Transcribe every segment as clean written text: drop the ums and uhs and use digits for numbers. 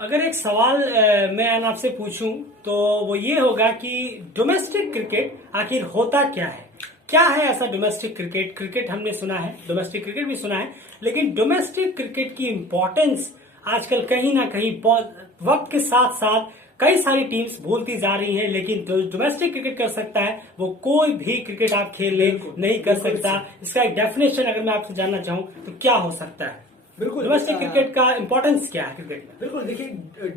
अगर एक सवाल मैं आपसे पूछूं तो वो ये होगा कि डोमेस्टिक क्रिकेट आखिर होता क्या है। क्या है ऐसा डोमेस्टिक क्रिकेट। क्रिकेट हमने सुना है, डोमेस्टिक क्रिकेट भी सुना है, लेकिन डोमेस्टिक क्रिकेट की इम्पोर्टेंस आजकल कहीं ना कहीं वक्त के साथ साथ कई सारी टीम्स भूलती जा रही हैं। लेकिन जो डोमेस्टिक क्रिकेट कर सकता है वो कोई भी क्रिकेट आप खेल ले नहीं कर सकता। इसका एक डेफिनेशन अगर मैं आपसे जानना चाहूं तो क्या हो सकता है। बिल्कुल, डोमेस्टिक क्रिकेट का इंपॉर्टेंस क्या है क्रिकेट में। बिल्कुल देखिए,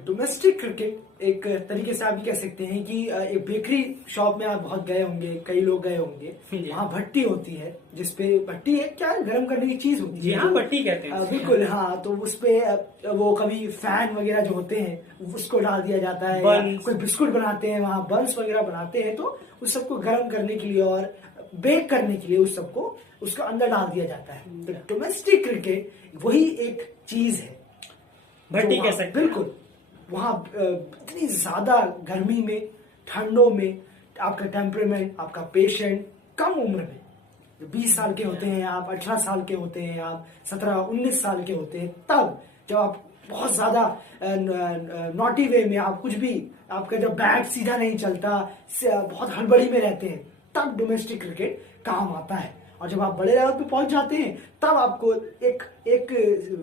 डोमेस्टिक क्रिकेट एक तरीके से आप ये कह सकते हैं कि एक बेकरी शॉप में आप बहुत गए होंगे, कई लोग गए होंगे, वहाँ भट्टी होती है, जिसपे भट्टी है क्या गर्म करने की चीज होती है, हाँ भट्टी कहते हैं। बिल्कुल हाँ, तो उसपे वो कभी फैन वगैरह जो होते हैं उसको डाल दिया जाता है, कोई बिस्कुट बनाते हैं वहाँ, बंस वगैरह बनाते हैं, तो उस सबको गर्म करने के लिए और बेक करने के लिए उस सबको उसका अंदर डाल दिया जाता है। तो डोमेस्टिक क्रिकेट वही एक चीज है, भट्टी कह सकते हैं। बिल्कुल, वहां इतनी ज्यादा गर्मी में, ठंडों में आपका टेम्परेमेंट, आपका पेशेंट कम उम्र में 20 साल के होते हैं आप, 18 साल के होते हैं आप, 17-19 साल के होते हैं, तब जब आप बहुत ज्यादा नॉटी वे में, आप कुछ भी, आपका जब बैट सीधा नहीं चलता, बहुत हड़बड़ी में रहते हैं, तब डोमेस्टिक क्रिकेट काम आता है। और जब आप बड़े लेवल पे पहुंच जाते हैं तब आपको एक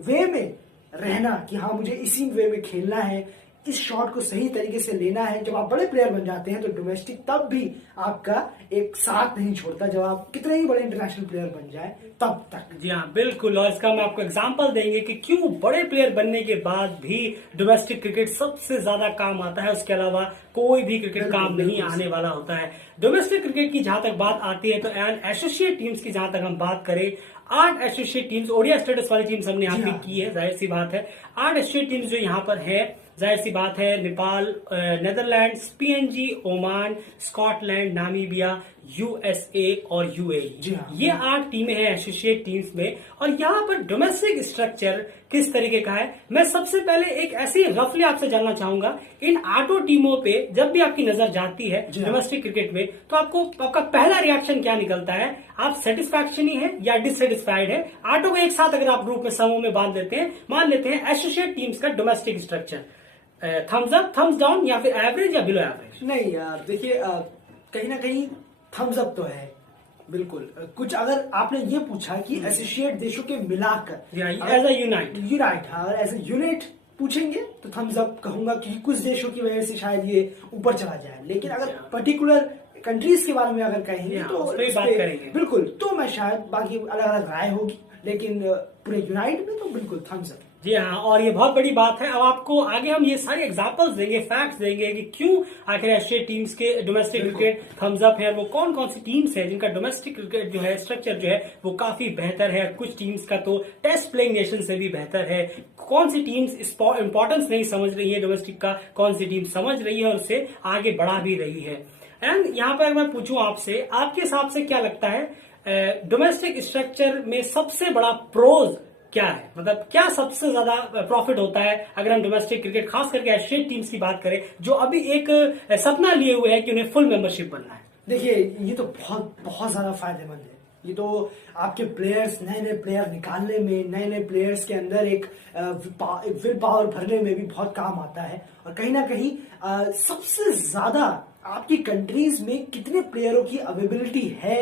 वे में रहना कि हाँ मुझे इसी वे में खेलना है, इस शॉट को सही तरीके से लेना है। जब आप बड़े प्लेयर बन जाते हैं तो डोमेस्टिक तब भी आपका एक साथ नहीं छोड़ता, जब आप कितने ही बड़े इंटरनेशनल प्लेयर बन जाए तब तक। जी हाँ बिल्कुल, और इसका मैं आपको एग्जांपल देंगे कि क्यों बड़े प्लेयर बनने के बाद भी डोमेस्टिक क्रिकेट सबसे ज्यादा काम आता है। उसके अलावा कोई भी क्रिकेट काम नहीं आने वाला होता है। डोमेस्टिक क्रिकेट की जहां तक बात आती है तो एसोसिएट टीम्स की जहां तक हम बात करें, 8 एसोसिएट टीम्स, ओडीआई स्टेटस वाली टीम्स हमने यहाँ पे की है, जाहिर सी बात है। 8 एसोसिएट टीम्स जो यहाँ पर है, जाहिर सी बात है, Nepal, Netherlands, PNG, Oman, Scotland, Namibia, USA और यूएई, ये 8 टीमें हैं एसोसिएट टीम्स में। और यहाँ पर डोमेस्टिक स्ट्रक्चर किस तरीके का है, मैं सबसे पहले एक ऐसी रफली आपसे जानना चाहूंगा। इन 8 टीमों पे जब भी आपकी नजर जाती है डोमेस्टिक क्रिकेट में, तो आपका पहला रिएक्शन क्या निकलता है। आप सेटिस्फैक्शन ही है या डिससेटिस्फाइड है। 8 को एक साथ अगर आप ग्रुप में, समूह में बांध लेते हैं, मान लेते हैं एसोसिएट टीम्स का domestic structure, thumbs up, thumbs down, या फिर एवरेज या बिलो एवरेज। नहीं देखिए, कहीं ना कहीं थम्स अप तो है, बिल्कुल। कुछ अगर आपने ये पूछा कि एसोसिएट देशों के मिलाकर एज अ यूनाइट, हाँ एज ए यूनिट पूछेंगे तो थम्स अप कहूंगा, क्योंकि कुछ देशों की वजह से शायद ये ऊपर चला जाए। लेकिन अगर पर्टिकुलर कंट्रीज के बारे में अगर कहेंगे तो बात करेंगे, बिल्कुल, तो मैं शायद, बाकी अलग अलग राय होगी, लेकिन पूरे यूनाइट में तो बिल्कुल थम्स अप। जी हाँ, और ये बहुत बड़ी बात है। अब आपको आगे हम ये सारे एग्जांपल्स देंगे, फैक्ट्स देंगे कि क्यों आखिर एसोसिएट टीम्स के डोमेस्टिक क्रिकेट थम्स अप है। वो कौन कौन सी टीम्स है जिनका डोमेस्टिक क्रिकेट जो है स्ट्रक्चर जो है वो काफी बेहतर है। कुछ टीम्स का तो टेस्ट प्लेइंग नेशन से भी बेहतर है। कौन सी टीम्स इंपॉर्टेंस नहीं समझ रही है डोमेस्टिक का, कौन सी टीम समझ रही है और उससे आगे बढ़ा भी रही है। एंड यहाँ पर मैं पूछूं आपसे, आपके हिसाब से क्या लगता है डोमेस्टिक स्ट्रक्चर में सबसे बड़ा प्रोज क्या है, मतलब क्या सबसे ज्यादा प्रॉफिट होता है अगर हम डोमेस्टिक क्रिकेट खास करके एसोसिएट टीम्स की बात करें, जो अभी एक सपना लिए हुए है कि उन्हें फुल मेंबरशिप बनना है। देखिए, ये तो बहुत बहुत ज्यादा फायदेमंद है। ये तो आपके प्लेयर्स, नए नए प्लेयर निकालने में, नए नए प्लेयर्स के अंदर एक विल पावर भरने में भी बहुत काम आता है। और कहीं ना कहीं सबसे ज्यादा आपकी कंट्रीज में कितने प्लेयरों की अवेलेबिलिटी है,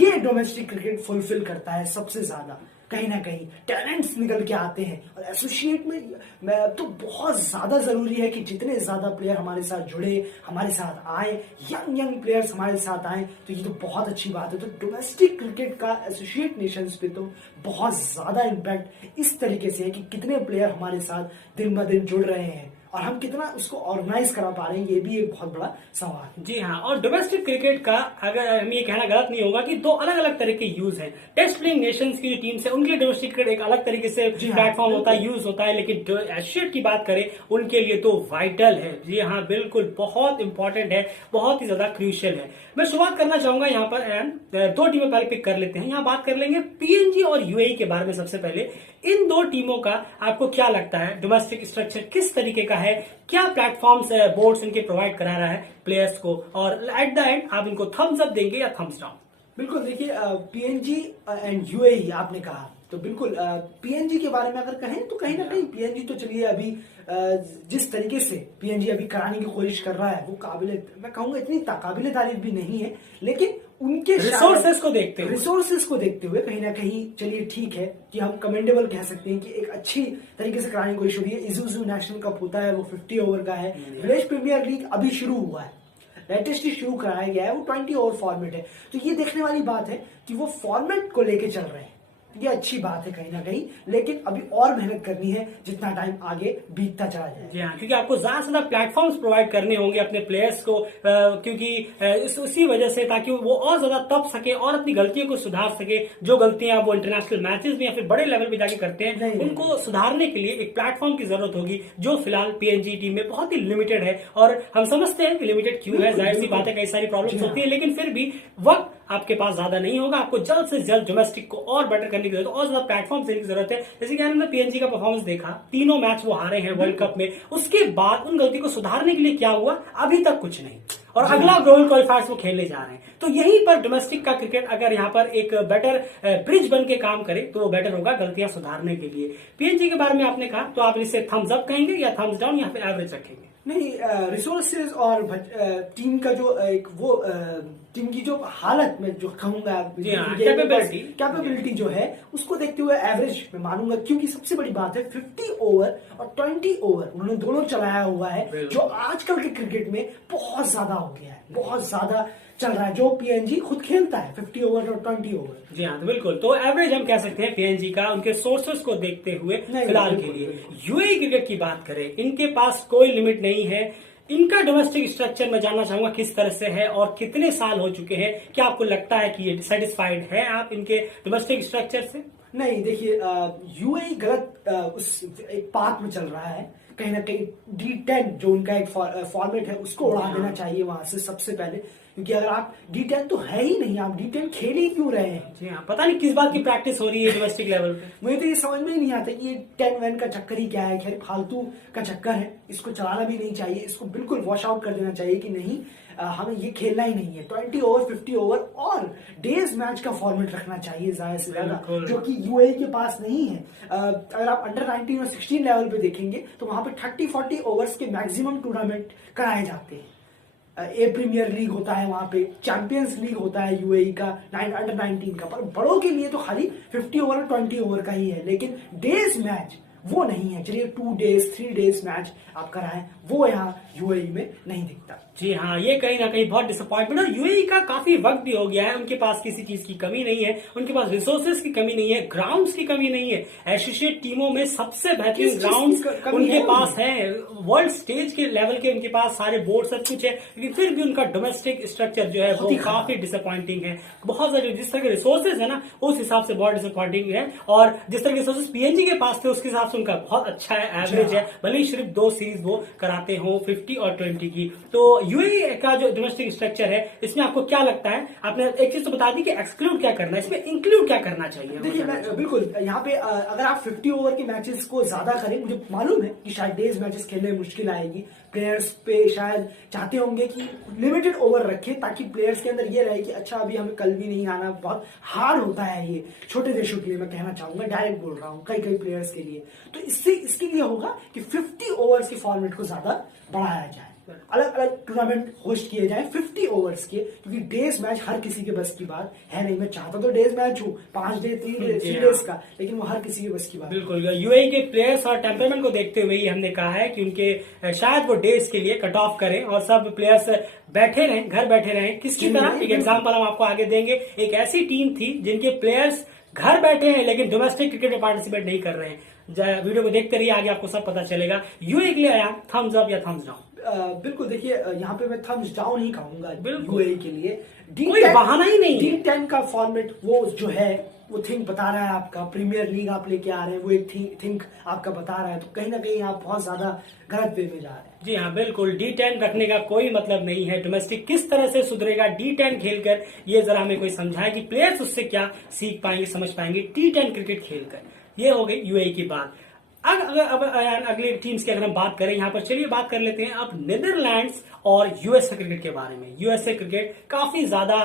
ये डोमेस्टिक क्रिकेट फुलफिल करता है सबसे ज्यादा। कहीं ना कहीं टैलेंट्स निकल के आते हैं, और एसोसिएट में तो बहुत ज्यादा जरूरी है कि जितने ज्यादा प्लेयर हमारे साथ जुड़े, हमारे साथ आए, यंग प्लेयर्स हमारे साथ आए, तो ये तो बहुत अच्छी बात है। तो डोमेस्टिक क्रिकेट का एसोसिएट नेशंस पे तो बहुत ज्यादा इम्पैक्ट इस तरीके से है कि कितने प्लेयर हमारे साथ दिन ब दिन जुड़ रहे हैं, और हम कितना उसको ऑर्गेनाइज करा पा रहे हैं, ये भी एक बहुत बड़ा सवाल है। जी हाँ, और डोमेस्टिक क्रिकेट का अगर हम ये कहना गलत नहीं होगा कि 2 अलग अलग तरह के यूज हैं। टेस्ट प्लेइंग नेशंस की जो टीम्स है उनके लिए डोमेस्टिक क्रिकेट एक अलग तरीके से प्लेटफॉर्म होता है, यूज होता है। लेकिन जो एसोसिएट की बात करें उनके लिए तो वाइटल है। जी हाँ बिल्कुल, बहुत इंपॉर्टेंट है, बहुत ही ज्यादा क्रूशियल है। मैं शुरुआत करना चाहूंगा यहाँ पर 2 टीमें पहले पिक कर लेते हैं। यहाँ बात कर लेंगे पीएनजी और यूएई के बारे में। सबसे पहले इन 2 टीमों का आपको क्या लगता है, डोमेस्टिक स्ट्रक्चर किस तरीके का है, क्या प्लेटफॉर्म्स बोर्ड्स इनके प्रोवाइड करा रहा है प्लेयर्स को, और एट द एंड आप इनको थम्स अप देंगे या थम्स डाउन। बिल्कुल, देखिए पीएनजी एंड यूएई आपने कहा, तो बिल्कुल पीएनजी के बारे में अगर कहें तो कहीं ना कहीं पीएनजी तो चलिए अभी जिस तरीके से पीएनजी अभी कराने की कोशिश कर रहा है वो मैं कहूंगा इतनी काबिले तारीफ भी नहीं है, लेकिन उनके रिसोर्सेस को देखते हुए कहीं ना कहीं चलिए ठीक है कि हम कमेंडेबल कह सकते हैं कि एक अच्छी तरीके से कराने की कोशिश हो रही है। इजुजू नेशनल कप होता है वो 50 ओवर का है। विलेज प्रीमियर लीग अभी शुरू हुआ है, लेटेस्ट ही शुरू कराया गया है, वो 20 ओवर फॉर्मेट है। तो ये देखने वाली बात है कि वो फॉर्मेट को लेके चल रहे हैं, ये अच्छी बात है कहीं ना कहीं, लेकिन अभी और मेहनत करनी है जितना टाइम आगे बीतता चला जाए। जी हाँ, क्योंकि आपको ज्यादा से ज्यादा प्लेटफॉर्म्स प्रोवाइड करने होंगे अपने प्लेयर्स को, क्योंकि उसी वजह से ताकि वो और ज्यादा तप सके और अपनी गलतियों को सुधार सके। जो गलतियां वो इंटरनेशनल मैचेस में या फिर बड़े लेवल पे जाके करते हैं उनको सुधारने के लिए एक प्लेटफॉर्म की जरूरत होगी, जो फिलहाल पीएनजी टीम में बहुत ही लिमिटेड है। और हम समझते हैं कि लिमिटेड क्यों है, जाहिर सी बात है, कई सारी प्रॉब्लम्स होती है, लेकिन फिर भी वक्त आपके पास ज्यादा नहीं होगा। आपको जल्द से जल्द डोमेस्टिक को और बेटर करने की जरूरत है और ज्यादा प्लेटफॉर्म देने की जरूरत है। जैसे कि हमने पीएनजी का परफॉर्मेंस देखा, 3 मैच वो हारे हैं वर्ल्ड कप में, उसके बाद उन गलती को सुधारने के लिए क्या हुआ, अभी तक कुछ नहीं, और अगला ग्लोबल क्वालिफायर्स वो खेलने जा रहे हैं। तो यहीं पर डोमेस्टिक का क्रिकेट अगर यहाँ पर एक बेटर ब्रिज बन के काम करे तो वो बेटर होगा गलतियां सुधारने के लिए। पीएनजी के बारे में आपने कहा, तो आप इसे थम्स अप कहेंगे या थम्स डाउन या फिर एवरेज रखेंगे? नहीं, रिसोर्सेज और टीम का जो एक वो टीम की जो हालत में जो कहूंगा कैपेबिलिटी जो है उसको देखते हुए एवरेज में मानूंगा, क्योंकि सबसे बड़ी बात है 50 ओवर और 20 ओवर उन्होंने दोनों चलाया हुआ है, जो आजकल के क्रिकेट में बहुत ज्यादा हो गया है, बहुत ज्यादा चल रहा है, जो पीएनजी खुद खेलता है 50 ओवर और 20 ओवर। जी हाँ, तो बिल्कुल, तो एवरेज हम कह सकते हैं पीएनजी का, उनके सोर्सेस को देखते हुए फिलहाल के लिए। यूएई क्रिकेट की बात करें, इनके पास कोई लिमिट नहीं है। इनका डोमेस्टिक स्ट्रक्चर मैं जानना चाहूंगा किस तरह से है और कितने साल हो चुके हैं। क्या आपको लगता है कि ये सेटिस्फाइड है आप इनके डोमेस्टिक स्ट्रक्चर से? नहीं, देखिए यूएई गलत उस एक पाथ में चल रहा है। कहीं ना कहीं D10 जो उनका एक फॉर्मेट है उसको उड़ा देना चाहिए वहां से सबसे पहले, क्योंकि अगर आप D10 तो है ही नहीं, आप D10 खेल ही क्यों रहे हैं? जी हाँ, पता नहीं किस बात की प्रैक्टिस हो रही है डोमेस्टिक लेवल पे। मुझे तो ये समझ में ही नहीं आता कि ये 10 वैन का चक्कर ही क्या है। खैर फालतू का चक्कर है, इसको चलाना भी नहीं चाहिए, इसको बिल्कुल वॉश आउट कर देना चाहिए कि नहीं हमें ये खेलना ही नहीं है। 20 ओवर 50 ओवर और डेज मैच का फॉर्मेट रखना चाहिए ज्यादा से ज्यादा, जो कि यूएई के पास नहीं है। अगर आप अंडर 19 और 16 लेवल पे देखेंगे तो वहां पे 30-40 ओवर्स के मैक्सिमम टूर्नामेंट कराए जाते हैं। ए प्रीमियर लीग होता है, वहां पे चैंपियंस लीग होता है यूएई का अंडर 19 का, पर बड़ों के लिए तो खाली 50 ओवर और 20 ओवर का ही है, लेकिन डेज मैच वो नहीं है। चलिए 2 डेज 3 डेज मैच आप कराएं, वो यहाँ यूएई में नहीं दिखता। जी हाँ, ये कहीं ना कहीं बहुत डिसअपॉइंटमेंट है। यूएई का काफी वक्त भी हो गया है, उनके पास किसी चीज की कमी नहीं है, उनके पास रिसोर्सेज की कमी नहीं है, ग्राउंड्स की कमी नहीं है। एसोसिएट टीमों में सबसे बेहतरीन ग्राउंड्स उनके पास है, वर्ल्ड स्टेज के लेवल के उनके पास सारे बोर्ड सब कुछ है, लेकिन फिर भी उनका डोमेस्टिक स्ट्रक्चर जो है वो काफी डिसअपॉइंटिंग है। बहुत सारे जिस तरह के रिसोर्सेज है ना उस हिसाब से बहुत डिसअपॉइंटिंग है, और जिस तरह के रिसोर्सेज पीएनजी के पास थे उसके हिसाब से उनका बहुत अच्छा है, एवरेज है, भले ही सिर्फ 2 सीरीज वो कराते हो 50 और 20 की। तो यूएई का जो डोमेस्टिक स्ट्रक्चर है इसमें आपको क्या लगता है? आपने एक चीज तो बता दी कि एक्सक्लूड क्या करना है, इसमें इंक्लूड क्या करना चाहिए? देखिए बिल्कुल, यहाँ पे अगर आप 50 ओवर के मैचेस को ज्यादा करें, मुझे मालूम है कि शायद डेज मैचेस खेलने में मुश्किल आएगी, प्लेयर्स पे शायद चाहते होंगे कि लिमिटेड ओवर रखें ताकि प्लेयर्स के अंदर ये रहे कि अच्छा अभी हमें कल भी नहीं आना। बहुत हार्ड होता है ये छोटे देशों के लिए, मैं कहना चाहूंगा, डायरेक्ट बोल रहा हूँ, कई प्लेयर्स के लिए। तो इससे इसके लिए होगा कि 50 ओवर्स के फॉर्मेट को ज्यादा बढ़ाया जाए, अलग अलग टूर्नामेंट होस्ट किए जाए 50 ओवर्स के, क्योंकि डेज मैच हर किसी के बस की बात है नहीं। मैं चाहता तो डेज मैच हूँ 5 डे 3 डेज का, लेकिन वो हर किसी के बस की बात। बिल्कुल, यूएई के प्लेयर्स और टेम्परामेंट को देखते हुए ही हमने कहा है कि उनके शायद वो डेज के लिए कट ऑफ करें और सब प्लेयर्स बैठे रहें, घर बैठे रहें। किसकी तरह? एक एग्जाम्पल हम आपको आगे देंगे। एक ऐसी टीम थी जिनके प्लेयर्स घर बैठे हैं लेकिन डोमेस्टिक क्रिकेट में पार्टिसिपेट नहीं कर रहे हैं। वीडियो को देखते रहिए, आगे आपको सब पता चलेगा। यूएई के लिए आया थम्स अप या थम्स डाउन? बिल्कुल, देखिए यहाँ पे मैं थम्स डाउन ही कहूंगा यूएई के लिए। कोई बहाना ही नहीं। D10 का फॉर्मेट वो जो है वो थिंक बता रहा है आपका, प्रीमियर लीग आप लेके आ रहे हैं, वो एक थिंक आपका बता रहा है, तो कहीं ना कहीं आप बहुत ज्यादा गलत वे में जा रहे हैं। जी हाँ, बिल्कुल, D10 रखने का कोई मतलब नहीं है। डोमेस्टिक किस तरह से सुधरेगा D10 खेलकर, ये जरा हमें कोई समझाए कि प्लेयर्स उससे क्या सीख पाएंगे, समझ पाएंगे D10 क्रिकेट खेलकर। ये हो गई यूएई की बात। अब अगले टीम्स की अगर हम बात करें यहाँ पर, चलिए बात कर लेते हैं अब नीदरलैंड्स और यूएसए क्रिकेट के बारे में। यूएसए क्रिकेट काफी ज्यादा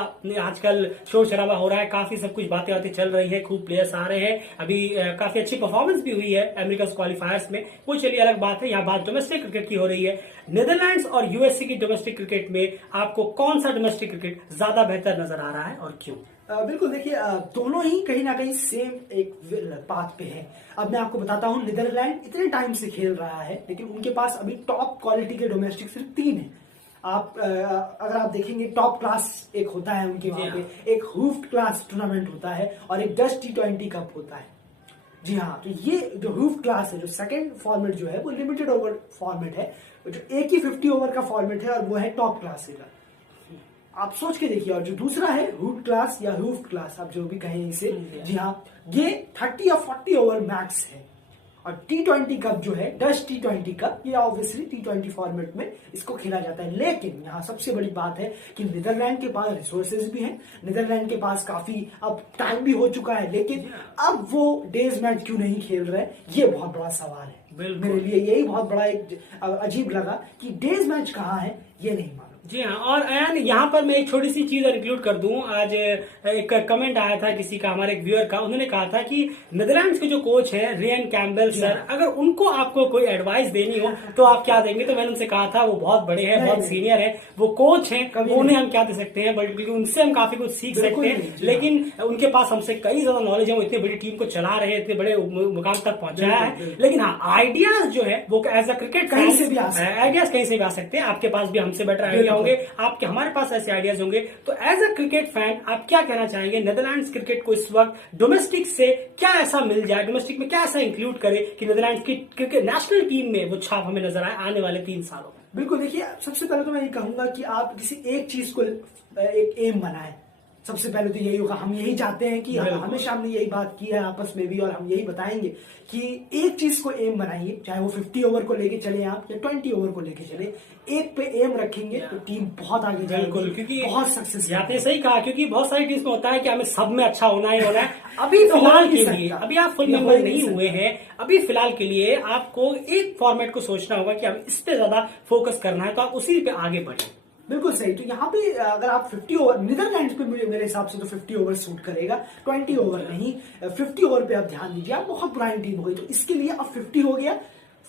आजकल शोर शराबा हो रहा है, काफी सब कुछ बातें चल रही है, खूब प्लेयर्स आ रहे हैं, अभी काफी अच्छी परफॉर्मेंस भी हुई है अमेरिकन क्वालिफायर्स में, वो चलिए अलग बात है। यहाँ बात डोमेस्टिक क्रिकेट की हो रही है। नीदरलैंड्स और यूएसए की डोमेस्टिक क्रिकेट में आपको कौन सा डोमेस्टिक क्रिकेट ज्यादा बेहतर नजर आ रहा है और क्यों? बिल्कुल, देखिए दोनों ही कहीं ना कहीं सेम एक पाथ पे है। अब मैं आपको बताता हूँ, नीदरलैंड इतने टाइम से खेल रहा है लेकिन उनके पास अभी टॉप क्वालिटी के डोमेस्टिक सिर्फ 3 है। आप अगर आप देखेंगे, टॉप क्लास एक होता है उनके वहां पे, एक हूफ्ड क्लास टूर्नामेंट होता है और एक डच T20 कप होता है। जी हाँ, तो ये जो हूफ्ड क्लास है, जो सेकंड फॉर्मेट जो है वो लिमिटेड ओवर फॉर्मेट है, जो एक ही 50 ओवर का फॉर्मेट है और वो है टॉप क्लास का। आप सोच के देखिए। और जो दूसरा है हूड क्लास या हूफ क्लास, आप जो भी कहें इसे, जी हाँ, ये 30 या 40 ओवर मैक्स है। और T20 कप जो है, डच T20 कप, ये ऑब्वियसली T20 फॉर्मेट में इसको खेला जाता है। लेकिन यहाँ सबसे बड़ी बात है कि नीदरलैंड के पास रिसोर्सेज भी हैं, नीदरलैंड के पास काफी अब टाइम भी हो चुका है, लेकिन अब वो डेज मैच क्यों नहीं खेल रहे, ये बहुत बड़ा सवाल है। मेरे लिए यही बहुत बड़ा एक अजीब लगा कि डेज मैच कहाँ है, ये नहीं मालूम। जी हाँ, और एंड यहाँ पर मैं एक छोटी सी चीज इंक्लूड कर दूं। आज एक कमेंट आया था किसी का, हमारे एक व्यूअर का, उन्होंने कहा था कि नीदरलैंड्स के जो कोच हैं रियन कैम्बेल सर, अगर उनको आपको कोई एडवाइस देनी हो तो आप क्या देंगे? तो मैंने उनसे कहा था वो बहुत बड़े हैं, बहुत सीनियर हैं, वो कोच हैं, उन्हें हम क्या दे सकते हैं, बल्कि उनसे हम काफी कुछ सीख सकते हैं। लेकिन उनके पास हमसे कई ज्यादा नॉलेज है, वो इतनी बड़ी टीम को चला रहे हैं, इतने बड़े मुकाम तक पहुंचाया है। लेकिन हाँ, आइडियाज जो है वो एज अ क्रिकेट कहीं से भी आइडियाज कहीं से भी आ सकते हैं। आपके पास भी हमसे बेटर आइडिया होंगे, आपके हमारे पास ऐसे आइडियाज होंगे। तो एज अ क्रिकेट फैन आप क्या कहना चाहेंगे नीदरलैंड्स क्रिकेट को इस वक्त डोमेस्टिक से क्या ऐसा मिल जाए, डोमेस्टिक में क्या ऐसा इंक्लूड करे कि नीदरलैंड्स की क्रिकेट नेशनल टीम में वो छाप हमें नजर आए आने वाले 3 सालों में? बिल्कुल, देखिए सबसे पहले तो मैं ये कहूंगा कि आप किसी एक चीज को एक एम बनाएं। सबसे पहले तो यही होगा, हम यही चाहते हैं कि हमेशा हमने यही बात की है आपस में भी, और हम यही बताएंगे कि एक चीज को एम बनाइए, चाहे वो 50 ओवर को लेके चले आप या 20 ओवर को लेके चले, एक पे एम रखेंगे तो टीम बहुत आगे जाएगी, क्योंकि बहुत सक्सेस। आपने सही कहा, क्योंकि बहुत सारी टीम्स में होता है कि हमें सब में अच्छा होना ही होना है। अभी फिलहाल के लिए, अभी आप फुल मेंबर नहीं हुए हैं, अभी फिलहाल के लिए आपको एक फॉर्मेट को सोचना होगा कि हमें इस पे ज्यादा फोकस करना है, तो आप उसी पे आगे बढ़े। बिल्कुल सही। तो यहाँ पे अगर आप 50 ओवर, नीदरलैंड्स पे मेरे हिसाब से तो 50 ओवर सूट करेगा, 20 ओवर नहीं, 50 ओवर पे आप ध्यान दीजिए। आप बहुत पुरानी टीम हो गई, तो इसके लिए अब 50 हो गया,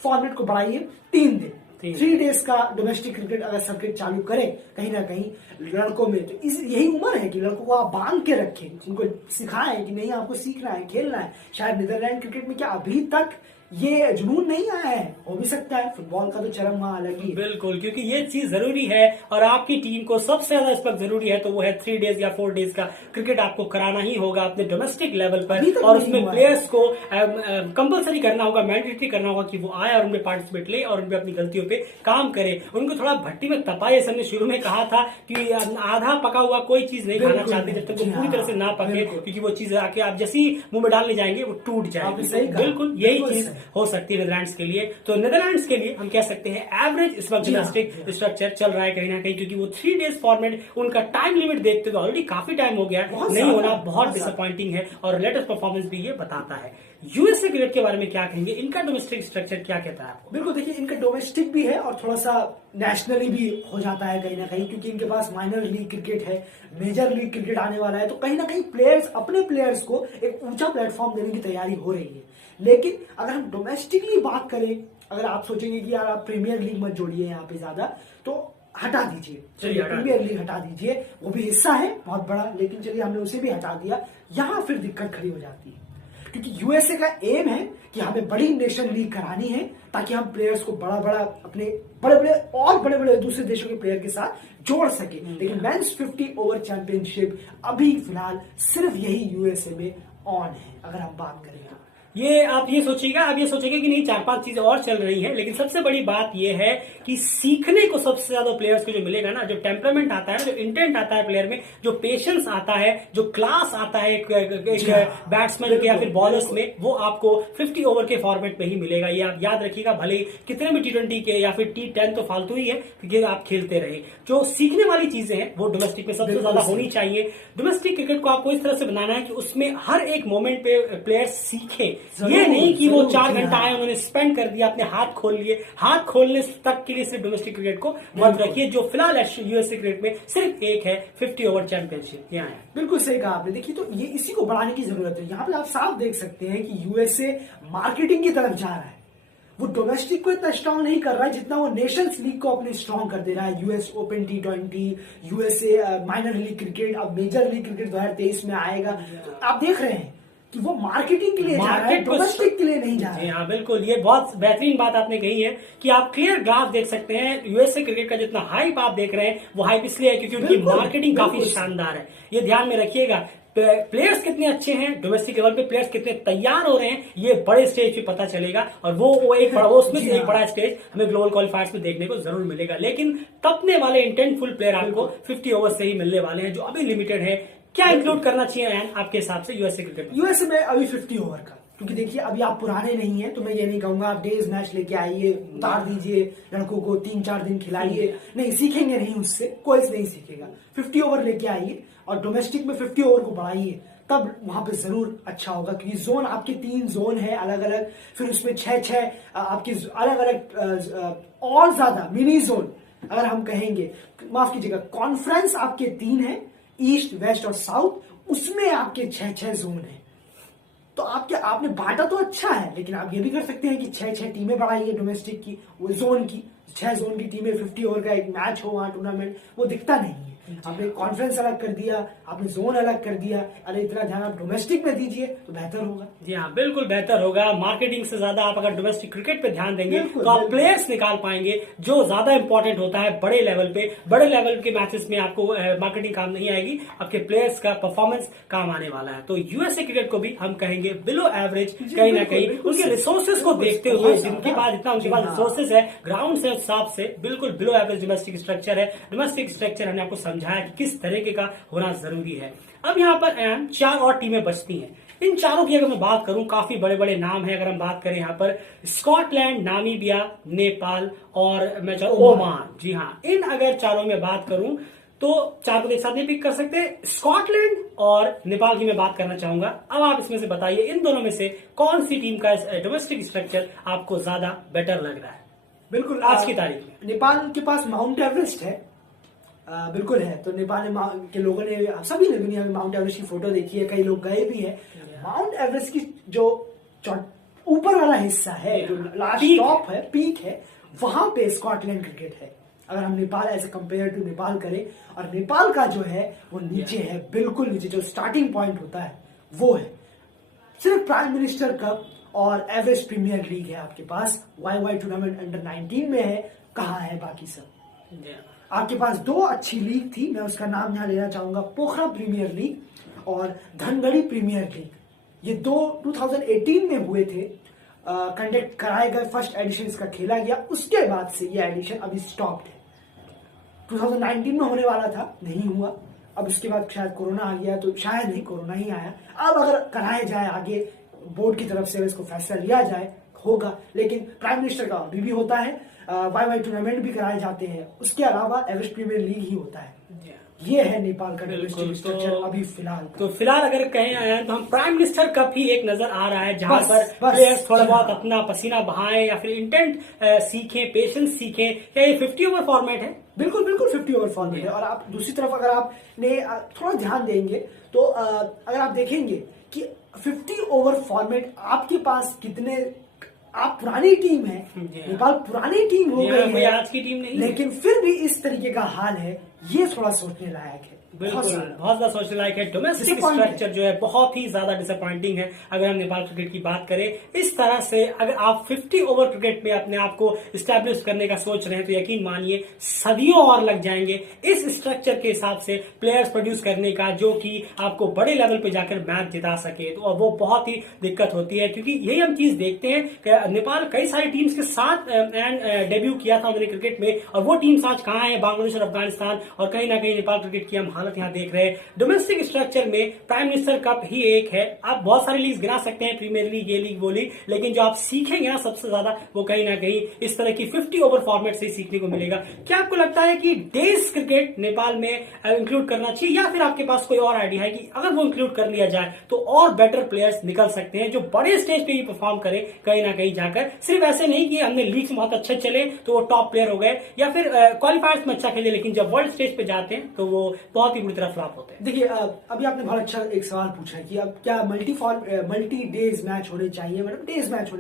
फॉर्मेट को बढ़ाइए 3 दिन, 3 डेज का डोमेस्टिक क्रिकेट अगर सर्किट चालू करें कहीं ना कहीं लड़कों में, तो यही उम्र है कि लड़कों को आप बांध के रखें, उनको सिखाएं कि नहीं आपको सीखना है, खेलना है। शायद नीदरलैंड क्रिकेट में क्या अभी तक ये जुनून नहीं आया है, हो भी सकता है, फुटबॉल का तो चरम वहां अलग ही। बिल्कुल, क्योंकि ये चीज जरूरी है और आपकी टीम को सबसे ज्यादा इस वक्त जरूरी है तो वो है 3 डेज या 4 डेज का क्रिकेट आपको कराना ही होगा अपने डोमेस्टिक लेवल पर, और उसमें प्लेयर्स को कंपलसरी करना होगा, मैंडेटरी करना होगा कि वो आए और उनमें पार्टिसिपेट ले और उनपे अपनी गलतियों पे काम करे, उनको थोड़ा भट्टी में तपाए। हमने शुरू में कहा था कि आधा पका हुआ कोई चीज नहीं खाना चाहती जब तक वो पूरी तरह से ना पके, क्योंकि वो चीज आके आप जैसे ही मुंह में डालने जाएंगे वो टूट जाएगी। बिल्कुल यही चीज हो सकती है नीदरलैंड्स के लिए। तो नीदरलैंड्स के लिए हम कह सकते हैं एवरेज इस वक्त डोमेस्टिक स्ट्रक्चर चल रहा है कहीं ना कहीं, क्योंकि वो 3 डेज फॉर्मेट, उनका टाइम लिमिट देखते तो ऑलरेडी काफी टाइम हो गया है, नहीं होना बहुत डिसअपॉइंटिंग है और लेटेस्ट परफॉर्मेंस भी ये बताता है। यूएसए क्रिकेट के बारे में क्या कहेंगे, इनका डोमेस्टिक स्ट्रक्चर क्या कहता है आपको? बिल्कुल, देखिए इनका डोमेस्टिक भी है और थोड़ा सा नेशनली भी हो जाता है कहीं ना कहीं, क्योंकि इनके पास माइनर लीग क्रिकेट है, मेजर लीग क्रिकेट आने वाला है, तो कहीं ना कहीं प्लेयर्स अपने प्लेयर्स को एक ऊंचा प्लेटफॉर्म देने की तैयारी हो रही है। लेकिन अगर हम डोमेस्टिकली बात करें, अगर आप सोचेंगे कि यार आप प्रीमियर लीग मत जोड़िए यहाँ पे ज्यादा, तो हटा दीजिए, चलिए प्रीमियर लीग हटा दीजिए, वो भी हिस्सा है बहुत बड़ा, लेकिन चलिए हमने उसे भी हटा दिया। यहाँ फिर दिक्कत खड़ी हो जाती है, क्योंकि यूएसए का एम है कि हमें बड़ी नेशन लीग करानी है ताकि हम प्लेयर्स को बड़ा बड़ा अपने बड़े बड़े दूसरे देशों के प्लेयर के साथ जोड़ सके। लेकिन मेंस 50 ओवर चैंपियनशिप अभी फिलहाल सिर्फ यही यूएसए में ऑन है। अगर हम बात करें ये आप ये सोचिएगा, आप ये सोचेंगे कि नहीं 4-5 चीजें और चल रही हैं, लेकिन सबसे बड़ी बात ये है कि सीखने को सबसे ज्यादा प्लेयर्स को जो मिलेगा ना, जो टेम्परामेंट आता है, जो इंटेंट आता है प्लेयर में, जो पेशेंस आता है, जो क्लास आता है एक बैट्समैन के या फिर बॉलर्स में, वो आपको 50 ओवर के फॉर्मेट में ही मिलेगा। ये आप याद रखिएगा, भले कितने भी T20 के या फिर T10 तो फालतू ही है क्योंकि आप खेलते रहे। जो सीखने वाली चीजें हैं वो डोमेस्टिक में सबसे ज्यादा होनी चाहिए। डोमेस्टिक क्रिकेट को आपको इस तरह से बनाना है कि उसमें हर एक मोमेंट पे प्लेयर्स सीखें, ये नहीं कि वो जरूर, 4 जी घंटा हाँ। आए, उन्होंने स्पेंड कर दिया, अपने हाथ खोल लिए। हाथ खोलने तक के लिए सिर्फ डोमेस्टिक क्रिकेट को मत रखिए, जो फिलहाल यूएसए क्रिकेट में सिर्फ एक है 50 ओवर चैंपियनशिप यहाँ है। बिल्कुल सही कहा आपने। देखिए, तो ये इसी को बढ़ाने की जरूरत है। यहाँ पे आप साफ देख सकते हैं कि यूएसए मार्केटिंग की तरफ जा रहा है। वो डोमेस्टिक को इतना स्ट्रांग नहीं कर रहा है जितना वो नेशंस लीग को अपने स्ट्रांग कर दे रहा है। US open T20, USA minor league cricket, अब मेजर लीग क्रिकेट 2023 में आएगा। तो आप देख रहे हैं कि वो मार्केटिंग के लिए जा रहा है, डोमेस्टिक के लिए नहीं जा रहा जी है। हाँ, बिल्कुल, ये बहुत बेहतरीन बात आपने कही है कि आप क्लियर ग्राफ देख सकते हैं। यूएसए क्रिकेट का जितना हाइप आप देख रहे हैं, वो हाइप इसलिए है क्योंकि उनकी बिल्कुल, मार्केटिंग काफी बिल्कुल। शानदार है। ये ध्यान में रखिएगा। प्लेयर्स कितने अच्छे हैं, डोमेस्टिक लेवल पे प्लेयर्स कितने तैयार हो रहे हैं, ये बड़े स्टेज पे पता चलेगा। और वो एक बड़ा, वो उसमें से एक बड़ा स्टेज हमें ग्लोबल क्वालिफायर्स में देखने को जरूर मिलेगा। लेकिन तपने वाले इंटेंटफुल प्लेयर आपको 50 ओवर से ही मिलने वाले हैं, जो अभी लिमिटेड है। क्या इंक्लूड करना चाहिए अयान आपके हिसाब से यूएसए क्रिकेट में? यूएसए में अभी 50 ओवर का, क्योंकि देखिए अभी आप पुराने नहीं है, तो मैं ये नहीं कहूंगा आप डेज मैच लेके आइए, उतार दीजिए लड़कों को, 3-4 दिन खिलाइए। नहीं, सीखेंगे नहीं उससे, कोई नहीं सीखेगा। 50 ओवर लेके आइए और डोमेस्टिक में 50 ओवर को बढ़ाइए, तब वहां पे जरूर अच्छा होगा। क्योंकि जोन आपके 3 जोन है अलग अलग, फिर उसमें 6-6 आपके अलग अलग और ज्यादा मिनी जोन अगर हम कहेंगे, माफ कीजिएगा, कॉन्फ्रेंस आपके 3 है, ईस्ट, वेस्ट और साउथ, उसमें आपके 6-6 जोन है। तो आपने बांटा तो अच्छा है, लेकिन आप ये भी कर सकते हैं कि 6-6 टीमें बढ़ाइए डोमेस्टिक की, वो जोन की 6 जोन की टीमें, 50 ओवर का एक मैच हो वहां टूर्नामेंट, वो दिखता नहीं है। आपने कॉन्फ्रेंस अलग कर दिया, आपने जोन अलग कर दिया। अरे इतना ध्यान आप डोमेस्टिक में दीजिए तो बेहतर होगा। जी हाँ, बिल्कुल बेहतर होगा। मार्केटिंग से ज्यादा आप अगर डोमेस्टिक क्रिकेट पे ध्यान देंगे बिल्कुल, तो आप बिल्कुल। प्लेयर्स निकाल पाएंगे, जो ज्यादा इंपॉर्टेंट होता है बड़े लेवल पे। बड़े लेवल के मैचेस में आपको मार्केटिंग काम नहीं आएगी, आपके प्लेयर्स का परफॉर्मेंस काम आने वाला है। तो यूएसए क्रिकेट को भी हम कहेंगे बिलो एवरेज कहीं ना कहीं, उनके रिसोर्सेज को देखते हुए, जिनके पास इतना उनके पास रिसोर्सेज है ग्राउंड से हिसाब से, बिल्कुल बिलो एवरेज डोमेस्टिक स्ट्रक्चर है। डोमेस्टिक स्ट्रक्चर हमने आपको समझाया कि किस तरीके का होना जरूरी है। अब यहाँ पर 4 और टीमें बचती हैं। इन चारों की अगर मैं बात करूं, काफी बड़े बड़े नाम हैं। अगर हम बात करें यहाँ पर स्कॉटलैंड, नामीबिया, नेपाल और मैं ओमान। जी हाँ, इन अगर चारों में बात करूं तो 4 को एक साथ नहीं पिक कर सकते। स्कॉटलैंड और नेपाल की मैं बात करना चाहूंगा। अब आप इसमें से बताइए, इन दोनों में से कौन सी टीम का डोमेस्टिक स्ट्रक्चर आपको ज्यादा बेटर लग रहा है बिल्कुल, आज की तारीख में? नेपाल के पास माउंट एवरेस्ट है, बिल्कुल है। तो नेपाल के लोगों ने, सभी ने दुनिया में माउंट एवरेस्ट की फोटो देखी है, कई लोग गए भी है। माउंट एवरेस्ट की जो ऊपर वाला हिस्सा है, जो लास्ट टॉप है, पीक है, वहां पे स्कॉटलैंड क्रिकेट है। अगर हम नेपाल ऐसे कंपेयर टू नेपाल करें, और नेपाल का जो है वो नीचे है, बिल्कुल नीचे, जो स्टार्टिंग पॉइंट होता है वो है। सिर्फ प्राइम मिनिस्टर कप और एवरेस्ट प्रीमियर लीग है आपके पास। वाई टूर्नामेंट अंडर 19 में है, कहाँ है बाकी सब? आपके पास 2 अच्छी लीग थी, मैं उसका नाम यहाँ लेना चाहूंगा, पोखरा प्रीमियर लीग और धनगढ़ी प्रीमियर लीग। ये 2018 में हुए थे, कंडक्ट कराए गए, फर्स्ट एडिशन इसका खेला गया। उसके बाद से ये एडिशन अभी स्टॉप्ड है। 2019 में होने वाला था, नहीं हुआ। अब उसके बाद शायद कोरोना आ गया, तो शायद नहीं, कोरोना ही आया। अब अगर कराया जाए आगे, बोर्ड की तरफ से इसको फैसला लिया जाए, होगा। लेकिन प्राइम मिनिस्टर का अभी भी होता है, वाई टूर्नामेंट भी कराए जाते हैं। उसके अलावा एवरेस्ट प्रीमियर लीग ही होता है। ये है नेपाल का डोमेस्टिक स्ट्रक्चर अभी फिलहाल। तो फिलहाल अगर कहें तो हम प्राइम मिनिस्टर कप ही एक नजर आ रहा है, जहां पर प्लेयर्स थोड़ा बहुत अपना पसीना बहाएं या फिर इंटेंट सीखें, पेशेंस सीखें। क्या ये 50 ओवर फॉर्मेट है? बिल्कुल बिल्कुल 50 ओवर फॉर्मेट है। और आप दूसरी तरफ अगर आपने थोड़ा ध्यान देंगे तो अगर आप देखेंगे कि 50 ओवर फॉर्मेट आपके पास कितने, आप पुरानी टीम है, नेपाल पुरानी टीम हो गई है, आज की टीम नहीं, लेकिन फिर भी इस तरीके का हाल है, ये थोड़ा सोचने लायक है। बिल्कुल बहुत ज्यादा सोचने लायक है। डोमेस्टिक स्ट्रक्चर जो है बहुत ही ज्यादा डिसअपॉइंटिंग है। अगर हम नेपाल क्रिकेट की बात करें, इस तरह से अगर आप 50 ओवर क्रिकेट में अपने आप को स्टैब्लिश करने का सोच रहे हैं तो यकीन मानिए सदियों और लग जाएंगे इस स्ट्रक्चर के हिसाब से प्लेयर्स प्रोड्यूस करने का, जो कि आपको बड़े लेवल पे जाकर मैच जिता सके। तो वो बहुत ही दिक्कत होती है, क्योंकि यही हम चीज देखते हैं कि नेपाल कई सारी टीम्स के साथ डेब्यू किया था उन्होंने क्रिकेट में, और वो टीम्स आज कहाँ है? बांग्लादेश और अफगानिस्तान। और कहीं ना कहीं नेपाल क्रिकेट की हम हालत बदौलत यहाँ देख रहे हैं डोमेस्टिक स्ट्रक्चर में प्राइम मिनिस्टर कप ही एक है। आप बहुत सारी लीग गिना सकते हैं, प्रीमियर लीग, ये लीग, वो लीग, लेकिन जो आप सीखेंगे ना सबसे ज्यादा वो कहीं ना कहीं इस तरह की 50 ओवर फॉर्मेट से सीखने को मिलेगा। क्या आपको लगता है कि डेज क्रिकेट नेपाल में इंक्लूड करना चाहिए, या फिर आपके पास कोई और आइडिया है कि अगर वो इंक्लूड कर लिया जाए तो और बेटर प्लेयर्स निकल सकते हैं जो बड़े स्टेज पे भी परफॉर्म करें कहीं ना कहीं जाकर? सिर्फ ऐसे नहीं कि हमने लीग में बहुत अच्छे चले तो वो टॉप प्लेयर हो गए, या फिर क्वालिफायर्स में अच्छा खेले लेकिन जब वर्ल्ड स्टेज पे जाते हैं तो वो बहुत ही बुरी तरह फ्लॉप होते हैं। देखिए, अभी आपने बहुत अच्छा एक सवाल पूछा है कि अब क्या मल्टी डेज मैच होने चाहिए, मतलब डेज मैच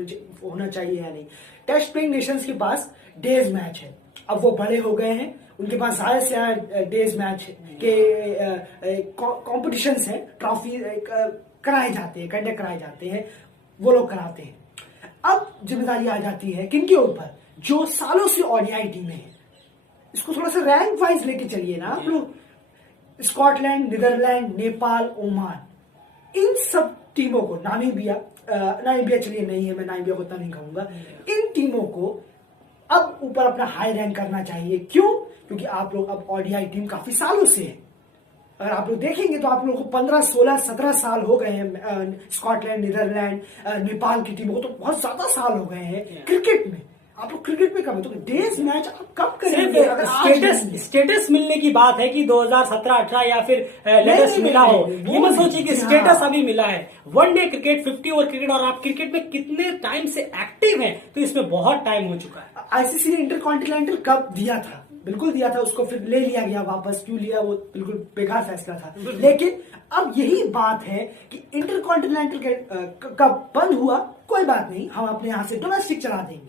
होना चाहिए या नहीं। टेस्ट प्लेइंग नेशंस के पास डेज मैच है, अब वो बड़े हो गए हैं, उनके पास ज्यादा से ज्यादा डेज मैच के कॉम्पिटिशन्स हैं, ट्रॉफी कराए जाते हैं, कंडक्ट कराए जाते हैं, वो लोग कराते हैं। अब जिम्मेदारी आ जाती है किनके ऊपर? जो सालों से ओडीआई टीमें हैं, इसको थोड़ा सा रैंक वाइज लेके चलिए ना आप लोग। स्कॉटलैंड, नीदरलैंड, नेपाल, ओमान, इन सब टीमों को, नामीबिया चलिए नहीं है, मैं नामीबिया को उतना नहीं कहूंगा, इन टीमों को अब ऊपर अपना हाई रैंक करना चाहिए। क्यों? क्योंकि आप लोग अब ओडीआई टीम काफी सालों से है। अगर आप लोग देखेंगे तो आप लोगों को 15, 16, 17 साल हो गए हैं स्कॉटलैंड, नीदरलैंड, नेपाल की टीमों को तो बहुत ज्यादा साल हो गए हैं क्रिकेट में। आप लोग क्रिकेट में कब, तो डेज मैच आप कब करेंगे? स्टेटस मिलने की बात है कि 2017-18 या फिर लेटेस्ट मिला हो, ये मत सोचिए कि स्टेटस अभी मिला है। वनडे क्रिकेट, 50 ओवर क्रिकेट, और आप क्रिकेट में कितने टाइम से एक्टिव हैं, तो इसमें बहुत टाइम हो चुका है। आईसीसी ने इंटरकॉन्टिनेंटल कप दिया था, बिल्कुल दिया था, उसको फिर ले लिया गया वापस। क्यों लिया? वो बिल्कुल बेकार फैसला था। लेकिन अब यही बात है कि इंटरकॉन्टिनेंटल कप बंद हुआ, कोई बात नहीं, हम अपने यहाँ से डोमेस्टिक चला देंगे।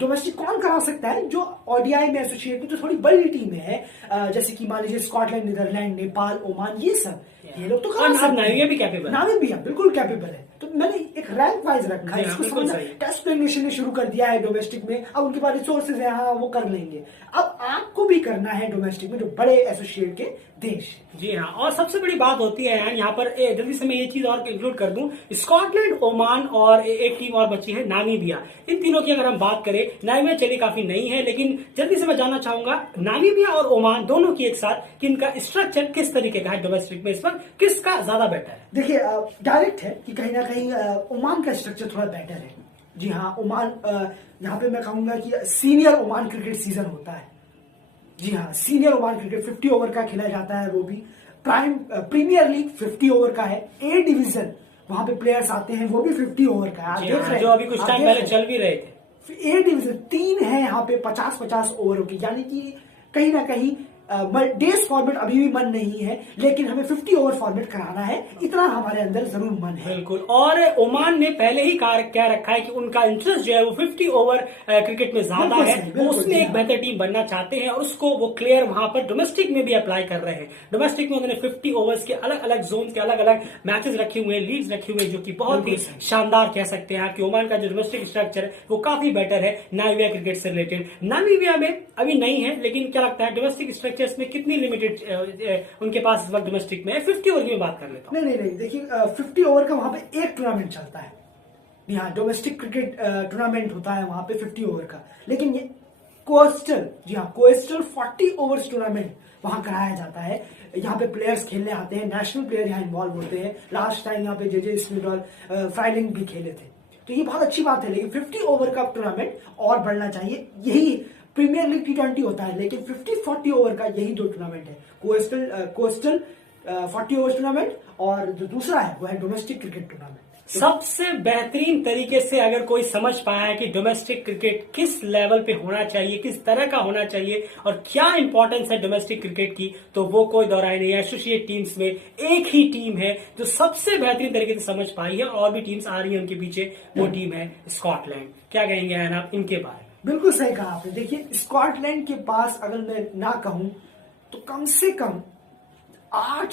डोमेस्टिक कौन करा सकता है? जो ओडीआई में एसोसिएट में जो थोड़ी बड़ी टीमें हैं, जैसे कि मान लीजिए स्कॉटलैंड, नीदरलैंड, नेपाल, ओमान, ये सब, ये लोग तो करा सकते हैं। नामीबिया भी कैपेबल, नामीबिया बिल्कुल कैपेबल है। तो मैंने एक रैंक वाइज रखा है इसको समझना। टेस्ट प्लेइंग नेशन ने शुरू कर दिया है डोमेस्टिक में, अब उनके पास रिसोर्सेज है, हाँ वो कर लेंगे। अब आपको भी करना है डोमेस्टिक में, जो बड़े एसोसिएट के देश। जी हाँ, और सबसे बड़ी बात होती है यहाँ पर, जल्दी से मैं ये चीज और इंक्लूड कर दूं, स्कॉटलैंड, ओमान और एक टीम और बची है नामीबिया। इन तीनों की अगर हम बात करें, नामीबिया चलिए काफी नहीं है, लेकिन जल्दी से मैं जानना चाहूंगा नामीबिया और ओमान दोनों की एक साथ कि इनका स्ट्रक्चर किस तरीके का है डोमेस्टिक में, इस वक्त किसका ज्यादा बेटर है? देखिए, डायरेक्ट है कि कहीं ना कहीं ओमान का स्ट्रक्चर थोड़ा बेटर है। जी हाँ, ओमान, यहाँ पे मैं कहूंगा कि सीनियर ओमान क्रिकेट सीजन होता है। जी हाँ, सीनियर ओमान क्रिकेट 50 ओवर का खेला जाता है, वो भी प्रीमियर लीग 50 ओवर का है। ए डिवीजन, वहां पे प्लेयर्स आते हैं, वो भी 50 ओवर का है। आप देख रहे हैं, जो अभी कुछ टाइम पहले चल भी रहे थे। ए डिवीजन 3 है यहाँ पे 50-50 ओवरों की, यानी कि कहीं ना कहीं डेज फॉर्मेट अभी भी मन नहीं है, लेकिन हमें 50 ओवर फॉर्मेट कराना है, इतना हमारे अंदर जरूर मन है। बिल्कुल, और ओमान ने पहले ही क्या रखा है कि उनका इंटरेस्ट जो है वो 50 ओवर क्रिकेट में ज्यादा है, वो उसमें एक बेहतर टीम बनना चाहते हैं, और उसको वो क्लियर वहां पर डोमेस्टिक में भी अप्लाई कर रहे हैं। डोमेस्टिक में उन्होंने 50 ओवर्स के अलग अलग जोन के अलग अलग मैचेस रखे हुए हैं, लीग्स रखे हुए हैं, जो कि बहुत ही शानदार कह सकते हैं कि ओमान का जो डोमेस्टिक स्ट्रक्चर है वो काफी बेटर है नामीबिया क्रिकेट से रिलेटेड। नामीबिया में अभी नहीं है, लेकिन क्या लगता है डोमेस्टिक स्ट्रक्चर में कितनी लिमिटेड उनके पास इस वक्त डोमेस्टिक में है? 50 ओवर की मैं बात कर लेता हूँ। नहीं, देखिए 50 ओवर का वहां पे एक टूर्नामेंट चलता है। यहाँ डोमेस्टिक क्रिकेट टूर्नामेंट होता है वहां पे 50 ओवर का, लेकिन ये कोस्टल, जी हाँ, कोस्टल 40 ओवर्स टूर्नामेंट वहां कराया जाता है। यहाँ पे प्लेयर्स खेलने आते हैं, नेशनल प्लेयर यहाँ इन्वॉल्व होते हैं। लास्ट टाइम यहाँ पे जे स्मिथ और फ्राइलिंग भी खेले थे, तो ये बहुत अच्छी बात है। लेकिन 50 ओवर का टूर्नामेंट और बढ़ना चाहिए। यही प्रीमियर लीग T20 होता है, लेकिन 50-40 ओवर का यही 2 टूर्नामेंट है, कोस्टल 40 ओवर टूर्नामेंट, और जो दूसरा है वो है डोमेस्टिक क्रिकेट टूर्नामेंट। सबसे बेहतरीन तरीके से अगर कोई समझ पाया है कि डोमेस्टिक क्रिकेट किस लेवल पे होना चाहिए, किस तरह का होना चाहिए, और क्या इंपॉर्टेंस है डोमेस्टिक क्रिकेट की, तो वो कोई दौराई नहीं है। एसोसिएट टीम्स में एक ही टीम है जो सबसे बेहतरीन तरीके से समझ पाई है, और भी टीम्स आ रही है उनके पीछे, वो टीम है स्कॉटलैंड। क्या कहेंगे आप इनके बारे में? बिल्कुल सही कहा आपने। देखिए, स्कॉटलैंड के पास अगर मैं ना कहूं तो कम से कम 8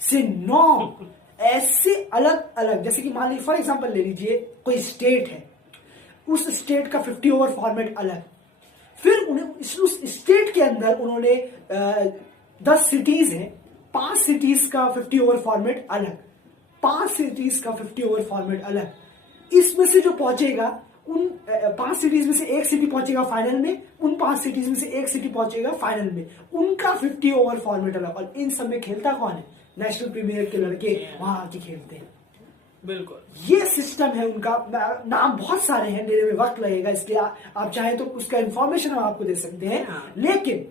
से 9 ऐसे अलग अलग, जैसे कि मान लीजिए फॉर एग्जांपल ले लीजिए कोई स्टेट है, उस स्टेट का 50 ओवर फॉर्मेट अलग, फिर उन्हें उस स्टेट के अंदर उन्होंने 10 सिटीज हैं, 5 सिटीज का 50 ओवर फॉर्मेट अलग, 5 सिटीज का 50 ओवर फॉर्मेट अलग। इसमें से जो पहुंचेगा उन 5 सिटीज में से एक सिटी पहुंचेगा फाइनल में, उन 5 सिटीज में से एक सिटी पहुंचेगा फाइनल में। उनका 50 ओवर फॉर्मेट अलग, और इन सब में खेलता कौन है? नेशनल प्रीमियर के लड़के वहां आके खेलते हैं। बिल्कुल, ये सिस्टम है उनका। नाम बहुत सारे हैं, लेने में वक्त लगेगा, इसलिए आप चाहें तो उसका इंफॉर्मेशन हम आपको दे सकते हैं। लेकिन